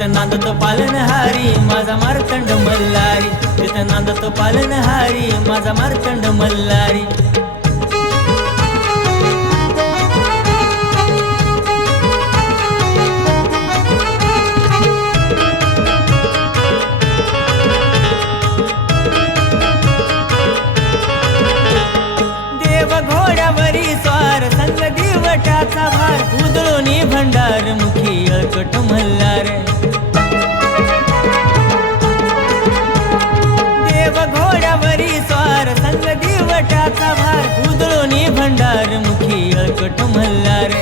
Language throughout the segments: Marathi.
तिथं नांदतो पालनहारी माझा मार्तंड मल्हारी, तिथं नांदतो पालनहारी माझा मार्तंड मल्हारी. देव घोड्यावरी स्वार संग दिवटाचा भार, उधळूनी भंडार मुखी अळकट मल्हार. देव घोड्यावरी स्वार संग दिवटाचा भार, उधळूनी भंडार मुखी अळकट मल्हार.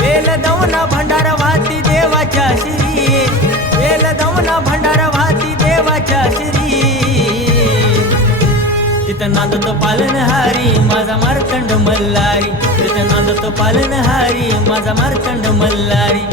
वेल दवना भंडार वाहती देवाच्या शिरी, वेल दवना भंडार वाहती देवाच्या शिरी. तिथं नांदतो पालनहारी माझा मार्तंड मल्हारी, तिथं नांदतो पालनहारी माझा मार्तंड मल्हारी.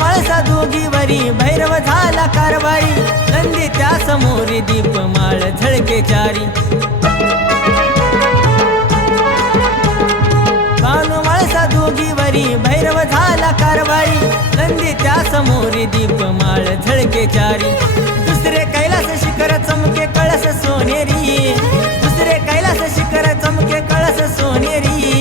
माळसा दोघीवरी भैरव झाला कारभारी, नंदी त्या समोरी दीपमाळ झळके चारी. माळसा दोघीवरी भैरव झाला कारभारी, नंदी त्या समोरी दीपमाळ झळके चारी. दुसरे कैलास शिखर चमके कळस सोनेरी, दुसरे कैलास शिखर चमके कळस सोनेरी.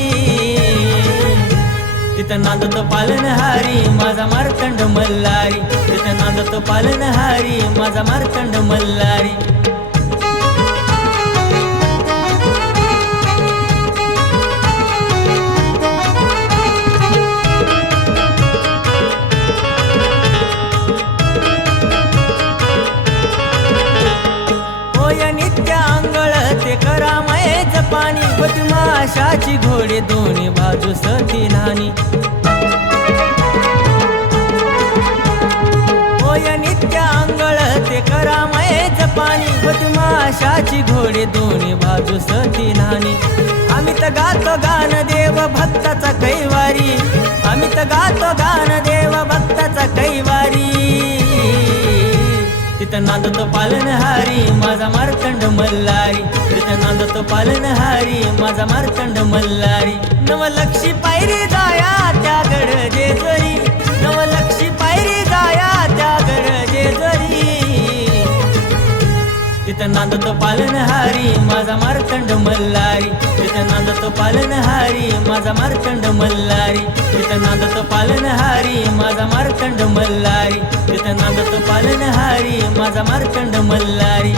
तिथं नांदतो पालनहारी माझा मार्तंड मल्हारी, तिथं नांदतो पालनहारी माझा मार्तंड मल्हारी. होय नित्य अंगळ ते करामये जपानी, होती माशाची घोडे दोन्ही बाजू सती नानी. होय नित्य अंगळ ते करामये जपानी, होती माशाची घोडे दोन्ही बाजू सती नानी. आम्ही तर गातो गान देव भक्ताचा कैवारी, आम्ही तर गातो गान देव भक्ताचा कैवारी. तिथं नांदतो पालनहारी माझा मार्तंड मल्हारी, तिथं नांदतो पालनहारी माझा मार्तंड मल्हारी. नवलक्षी पायरी जाया त्या गड जेजुरी, नवलक्षी पायरी जाया त्या गड जेजुरी. तिथं नांदतो पालनहारी माझा मार्तंड मल्हारी, तिथं नांदतो पालनहारी माझा मार्तंड मल्हारी. तिथं नांदतो पालनहारी माझा मार्तंड मल्हारी, तिथं नांदतो पालनहारी माझा मार्तंड मल्हारी.